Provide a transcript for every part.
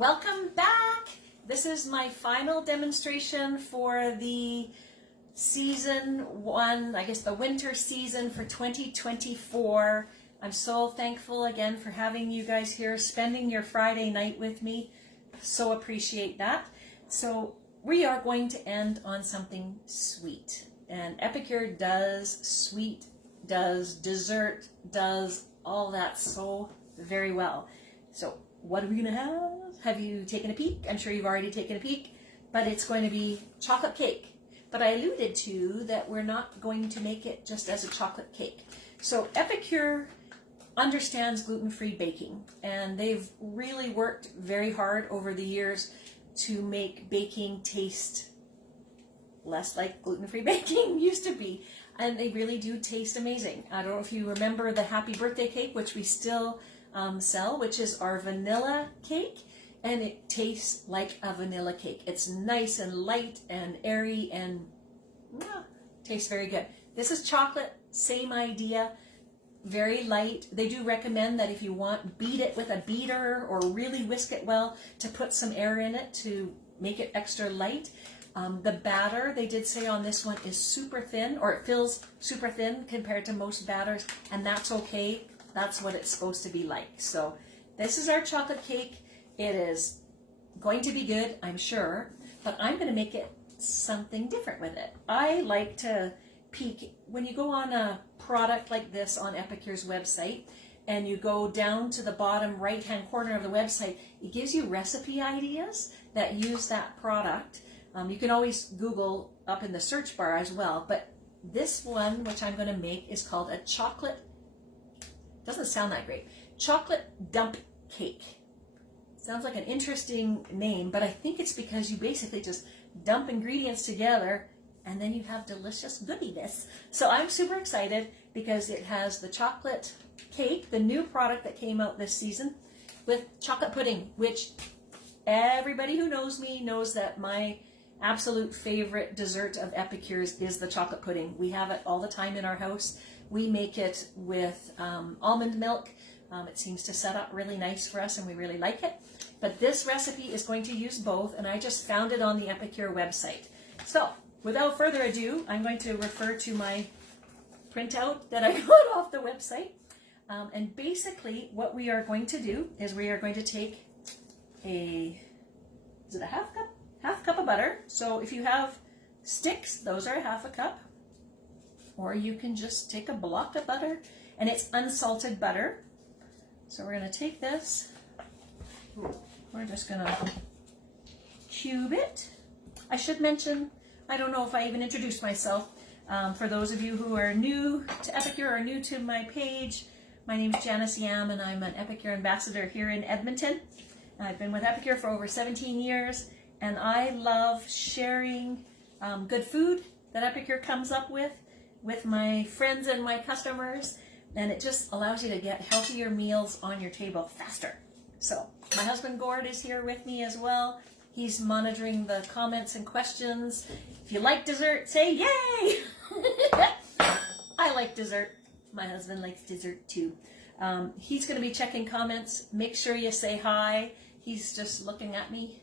Welcome back. This is my final demonstration for the season one, I guess the winter season for 2024. I'm so thankful again for having you guys here, spending your Friday night with me. So appreciate that. So we are going to end on something sweet. And Epicure does sweet, does dessert, does all that so very well. So what are we gonna have? Have you taken a peek? I'm sure you've already taken a peek, but it's going to be chocolate cake. But I alluded to that we're not going to make it just as a chocolate cake. So Epicure understands gluten-free baking, and they've really worked very hard over the years to make baking taste less like gluten-free baking used to be. And they really do taste amazing. I don't know if you remember the happy birthday cake, which we still sell, which is our vanilla cake, and it tastes like a vanilla cake. It's nice and light and airy and tastes very good. This is chocolate, same idea, very light. They do recommend that if you want, beat it with a beater or really whisk it well to put some air in it to make it extra light. The batter, they did say on this one, is super thin, or it feels super thin compared to most batters, and that's okay. That's what it's supposed to be like. So this is our chocolate cake. It is going to be good, I'm sure, but I'm going to make it something different with it. I like to peek, when you go on a product like this on Epicure's website, and you go down to the bottom right-hand corner of the website, it gives you recipe ideas that use that product. You can always Google up in the search bar as well, but this one, which I'm going to make, is called a chocolate, doesn't sound that great, chocolate dump cake. Sounds like an interesting name, but I think it's because you basically just dump ingredients together and then you have delicious goodiness. So I'm super excited because it has the chocolate cake, the new product that came out this season, with chocolate pudding, which everybody who knows me knows that my absolute favorite dessert of Epicure's is the chocolate pudding. We have it all the time in our house. We make it with almond milk. It seems to set up really nice for us and we really like it. But this recipe is going to use both, and I just found it on the Epicure website. So without further ado, I'm going to refer to my printout that I got off the website. And basically what we are going to do is we are going to take is it a half cup? Half cup of butter. So if you have sticks, those are a half a cup. Or you can just take a block of butter, and it's unsalted butter. So we're going to take this, we're just going to cube it. I should mention, I don't know if I even introduced myself. For those of you who are new to Epicure or new to my page, my name is Janice Yam and I'm an Epicure Ambassador here in Edmonton. I've been with Epicure for over 17 years and I love sharing good food that Epicure comes up with my friends and my customers, and it just allows you to get healthier meals on your table faster. So my husband Gord is here with me as well. He's monitoring the comments and questions. If you like dessert, say yay! I like dessert. My husband likes dessert too. He's going to be checking comments. Make sure you say hi. He's just looking at me.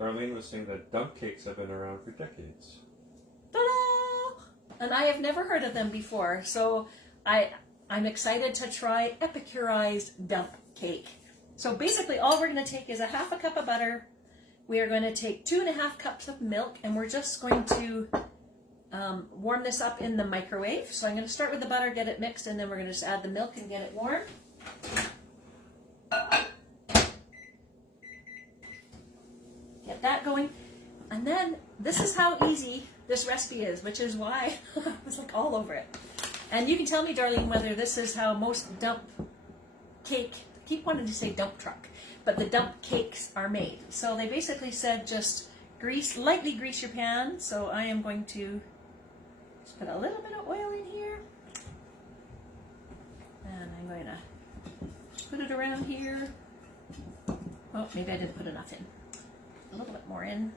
Darlene was saying that dump cakes have been around for decades. Ta-da! And I have never heard of them before, so I'm excited to try Epicurized dump cake. So basically all we're going to take is a half a cup of butter. We are going to take 2.5 cups of milk, and we're just going to warm this up in the microwave. So I'm going to start with the butter, get it mixed, and then we're going to just add the milk and get it warm. Get that going. And then this is how easy this recipe is, which is why I was like all over it. And you can tell me, Darlene, whether this is how most dump cake, I keep wanting to say dump truck, but the dump cakes are made. So they basically said just lightly grease your pan. So I am going to just put a little bit of oil in here. And I'm going to put it around here. Oh, maybe I didn't put enough in. A little bit more in.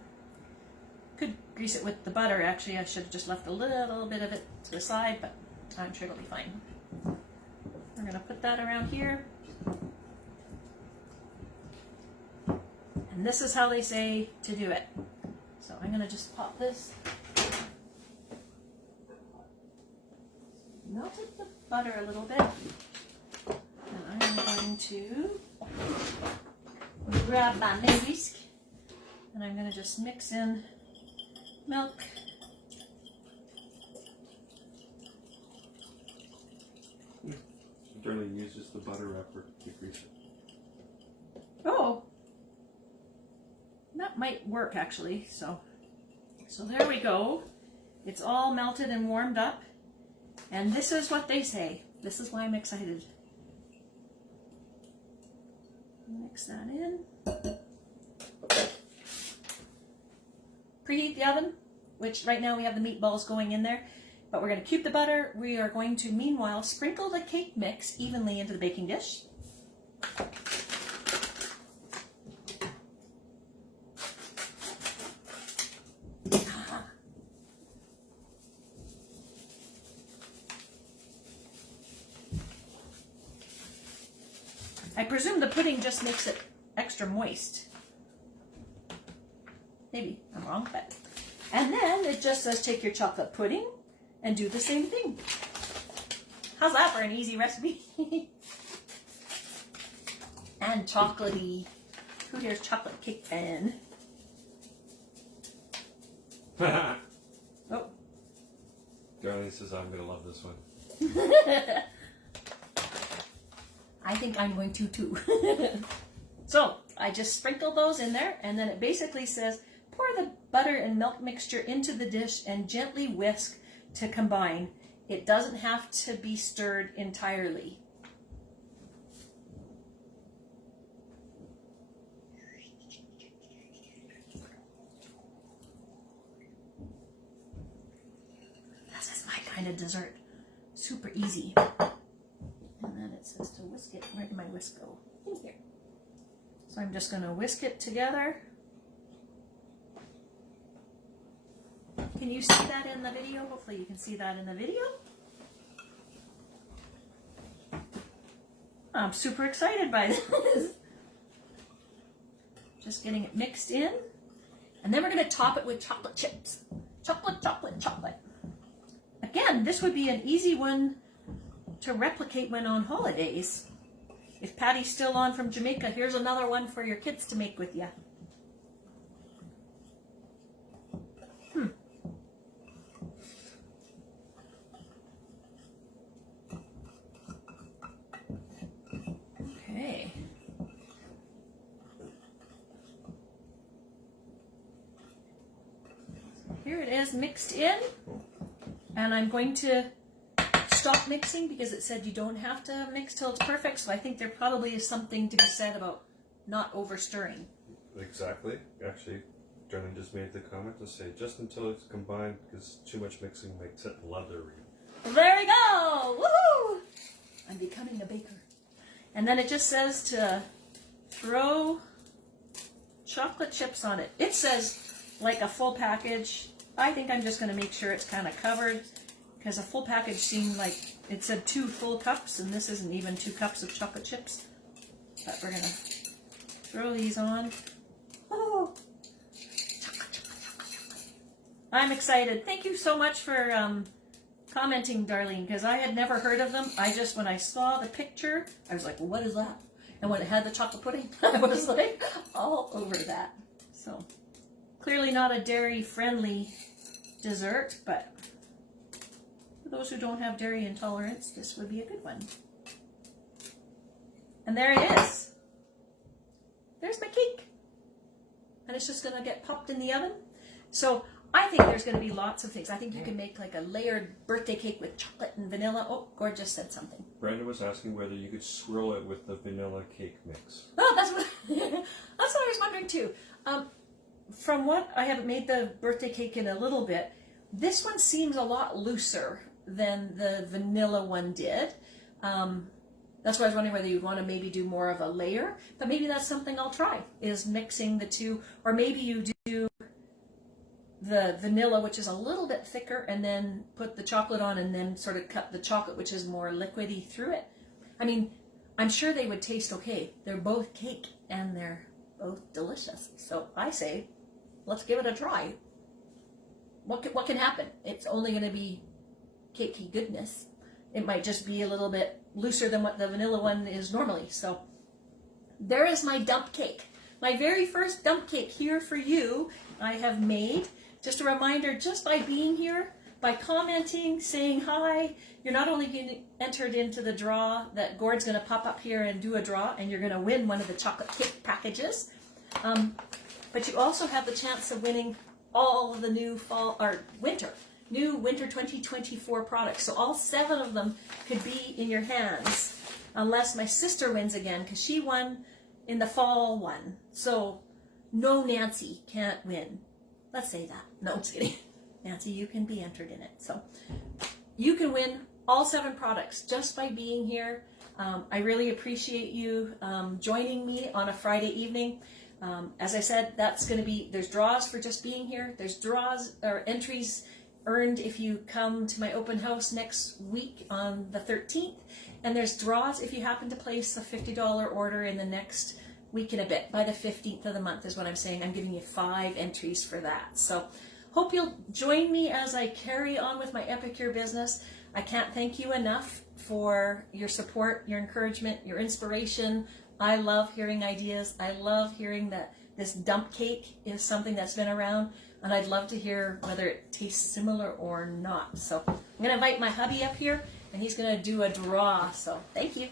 Could grease it with the butter, actually. I should have just left a little bit of it to the side, but I'm sure it'll be fine. We're going to put that around here. this is how they say to do it. So I'm going to just pop this. Melted the butter a little bit. And I'm going to grab my whisk. And I'm going to just mix in milk. Darlene uses the butter wrapper to grease it. Oh, that might work actually. So there we go. It's all melted and warmed up. And this is what they say. This is why I'm excited. Mix that in. Preheat the oven, which right now we have the meatballs going in there. But we're going to cube the butter. We are going to, meanwhile, sprinkle the cake mix evenly into the baking dish. I presume the pudding just makes it extra moist. Maybe I'm wrong, but. And then it just says take your chocolate pudding and do the same thing. How's that for an easy recipe? And chocolatey. Who here's chocolate cake fan? Oh. Darlene says I'm going to love this one. I think I'm going to too. So I just sprinkle those in there, and then it basically says pour the butter and milk mixture into the dish and gently whisk to combine. It doesn't have to be stirred entirely. This is my kind of dessert. Super easy. And then it says to whisk it. Where did my whisk go? In here. So I'm just going to whisk it together. Can you see that in the video? Hopefully you can see that in the video. I'm super excited by this. Just getting it mixed in. And then we're going to top it with chocolate chips. Chocolate, chocolate, chocolate. Again, this would be an easy one to replicate when on holidays. If Patty's still on from Jamaica, here's another one for your kids to make with you. Okay. Here it is mixed in, and I'm going to stop mixing because it said you don't have to mix till it's perfect, so I think there probably is something to be said about not over stirring. Exactly. Actually, Darlene just made the comment to say just until it's combined because too much mixing makes it leathery. There we go! Woohoo! I'm becoming a baker. And then it just says to throw chocolate chips on it. It says like a full package. I think I'm just going to make sure it's kind of covered because a full package seemed like it said 2 full cups, and this isn't even 2 cups of chocolate chips. But we're going to throw these on. Oh! Chocolate, chocolate, chocolate, chocolate. I'm excited. Thank you so much for commenting, Darlene, because I had never heard of them. When I saw the picture, I was like, well, what is that? And when it had the chocolate pudding, I was like, all over that. So, clearly not a dairy-friendly dessert, but for those who don't have dairy intolerance, this would be a good one. And there it is. There's my cake. And it's just going to get popped in the oven. So, I think there's going to be lots of things. I think you can make like a layered birthday cake with chocolate and vanilla. Oh, Gord just said something. Brenda was asking whether you could swirl it with the vanilla cake mix. Oh, that's what I was wondering too. From what I haven't made the birthday cake in a little bit, this one seems a lot looser than the vanilla one did. That's why I was wondering whether you'd want to maybe do more of a layer. But maybe that's something I'll try, is mixing the two. Or maybe you do the vanilla, which is a little bit thicker, and then put the chocolate on and then sort of cut the chocolate, which is more liquidy, through it. I mean, I'm sure they would taste okay. They're both cake and they're both delicious. So I say, let's give it a try. What can happen? It's only going to be cakey goodness. It might just be a little bit looser than what the vanilla one is normally. So there is my dump cake. My very first dump cake here for you, I have made. Just a reminder, just by being here, by commenting, saying hi, you're not only getting entered into the draw that Gord's going to pop up here and do a draw, and you're going to win one of the chocolate cake packages, but you also have the chance of winning all of the new winter 2024 products. So all 7 of them could be in your hands, unless my sister wins again, because she won in the fall one. So no, Nancy can't win. Let's say that. No, I'm just kidding. Nancy, you can be entered in it. So you can win all 7 products just by being here. I really appreciate you joining me on a Friday evening. As I said, that's going to be, there's draws for just being here. There's draws or entries earned if you come to my open house next week on the 13th. And there's draws if you happen to place a $50 order in the next week and a bit. By the 15th of the month is what I'm saying. I'm giving you 5 entries for that. So hope you'll join me as I carry on with my Epicure business. I can't thank you enough for your support, your encouragement, your inspiration. I love hearing ideas. I love hearing that this dump cake is something that's been around, and I'd love to hear whether it tastes similar or not. So I'm going to invite my hubby up here, and he's going to do a draw. So thank you.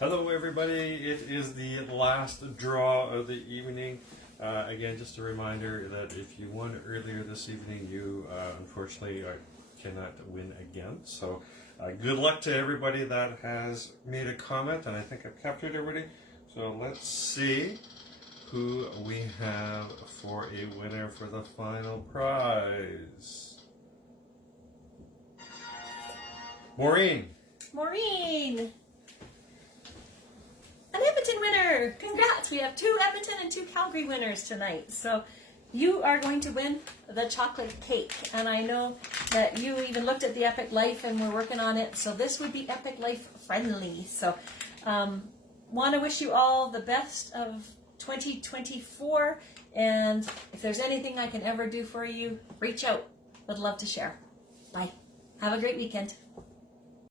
Hello everybody, it is the last draw of the evening. Again, just a reminder that if you won earlier this evening, you unfortunately cannot win again. So good luck to everybody that has made a comment, and I think I've captured everybody. So let's see who we have for a winner for the final prize. Maureen! Maureen! An Edmonton winner! Congrats! We have 2 Edmonton and 2 Calgary winners tonight. So you are going to win the chocolate cake. And I know that you even looked at the Epic Life and we're working on it. So this would be Epic Life friendly. So want to wish you all the best of 2024. And if there's anything I can ever do for you, reach out. Would love to share. Bye. Have a great weekend.